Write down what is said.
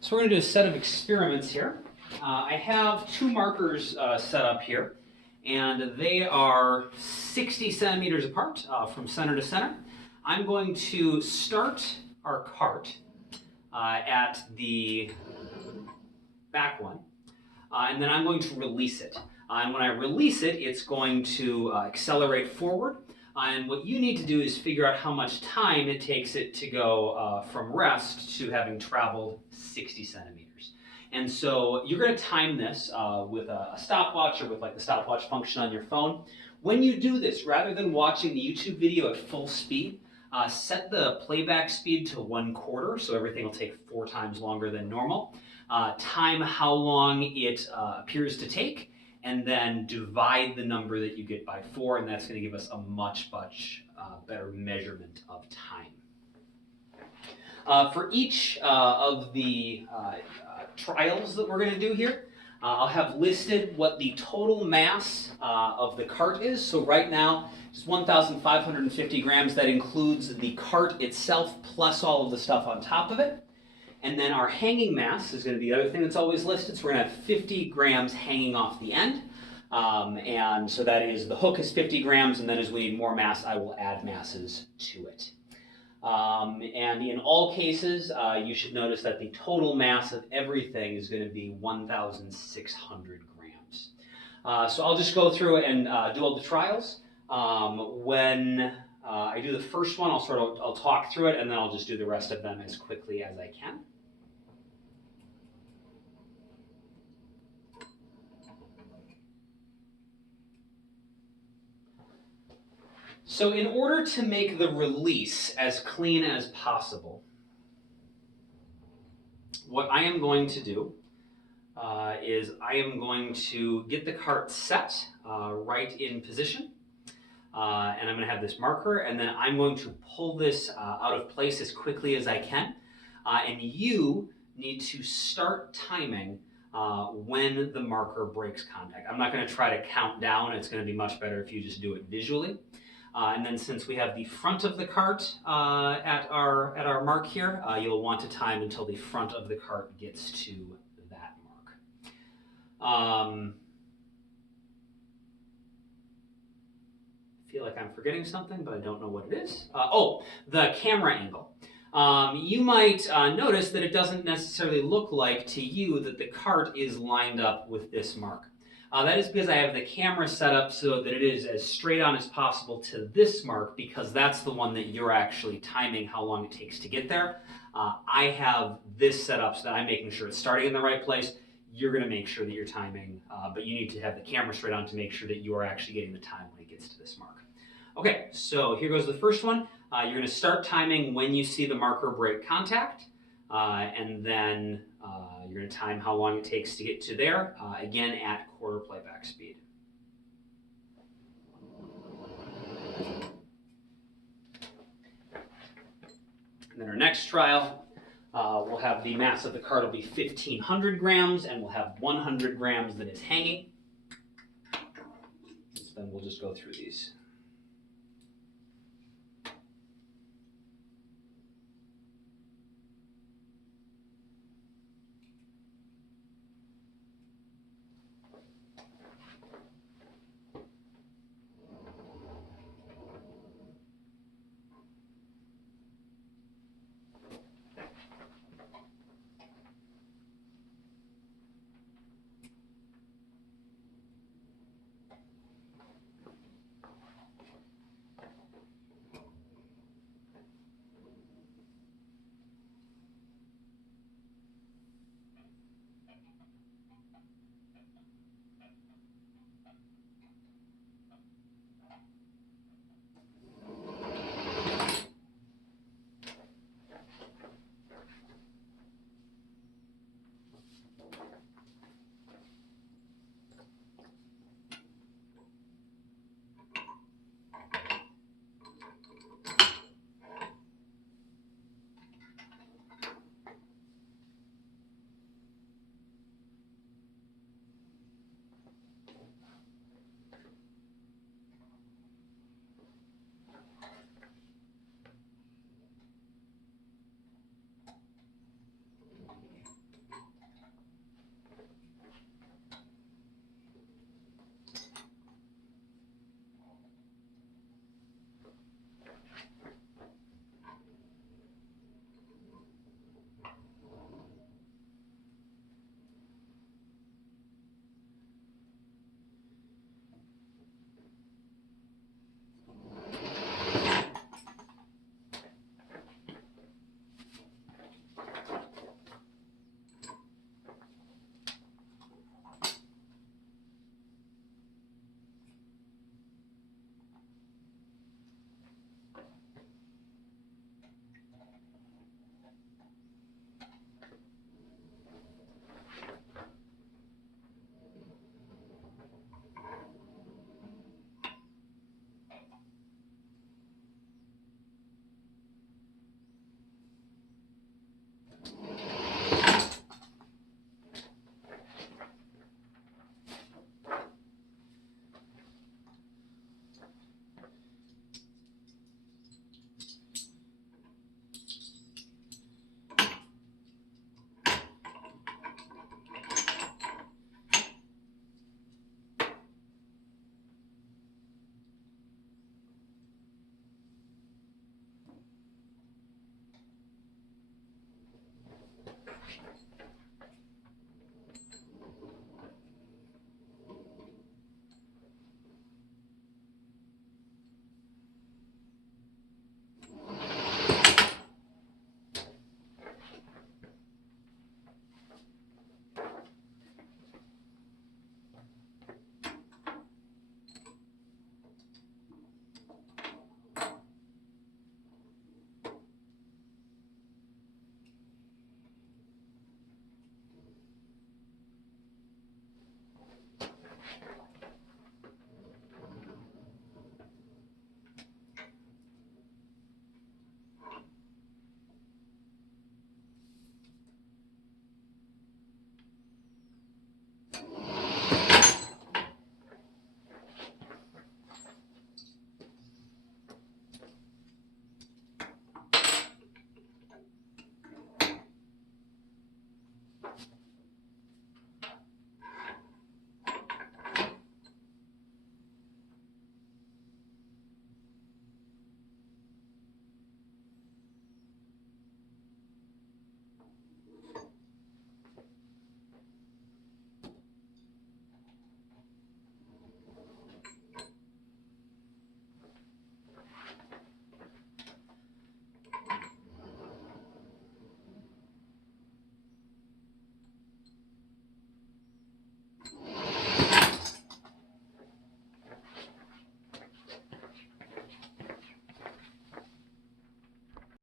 So we're going to do a set of experiments here. I have two markers set up here, and they are 60 centimeters apart from center to center. I'm going to start our cart at the back one, and then I'm going to release it. And when I release it, it's going to accelerate forward. And what you need to do is figure out how much time it takes it to go from rest to having traveled 60 centimeters. And so you're going to time this with a stopwatch or with like the stopwatch function on your phone. When you do this, rather than watching the YouTube video at full speed, set the playback speed to 1/4, so everything will take 4 times longer than normal. Time how long it appears to take, and then divide the number that you get by 4, and that's going to give us a much better measurement of time. For each of the trials that we're going to do here, I'll have listed what the total mass of the cart is. So right now, it's 1,550 grams. That includes the cart itself plus all of the stuff on top of it. And then our hanging mass is going to be the other thing that's always listed. So we're going to have 50 grams hanging off the end. And so that is, the hook is 50 grams, and then as we need more mass, I will add masses to it. And in all cases, you should notice that the total mass of everything is going to be 1,600 grams. So I'll just go through and do all the trials. When I do the first one, I'll talk through it, and then I'll just do the rest of them as quickly as I can. So in order to make the release as clean as possible, what I am going to do is I am going to get the cart set right in position. And I'm going to have this marker, and then I'm going to pull this out of place as quickly as I can. And you need to start timing when the marker breaks contact. I'm not going to try to count down. It's going to be much better if you just do it visually. And then since we have the front of the cart at our mark here, you'll want to time until the front of the cart gets to that mark. I feel like I'm forgetting something, but I don't know what it is. The camera angle. You might notice that it doesn't necessarily look like to you that the cart is lined up with this mark. That is because I have the camera set up so that it is as straight on as possible to this mark, because that's the one that you're actually timing how long it takes to get there. I have this set up so that I'm making sure it's starting in the right place. You're going to make sure that you're timing, but you need to have the camera straight on to make sure that you are actually getting the time when it gets to this mark. Okay, so here goes the first one. You're going to start timing when you see the marker break contact, and then you're going to time how long it takes to get to there, again at 1/4 playback speed. And then our next trial, we'll have the mass of the cart will be 1,500 grams, and we'll have 100 grams that is hanging. So then we'll just go through these.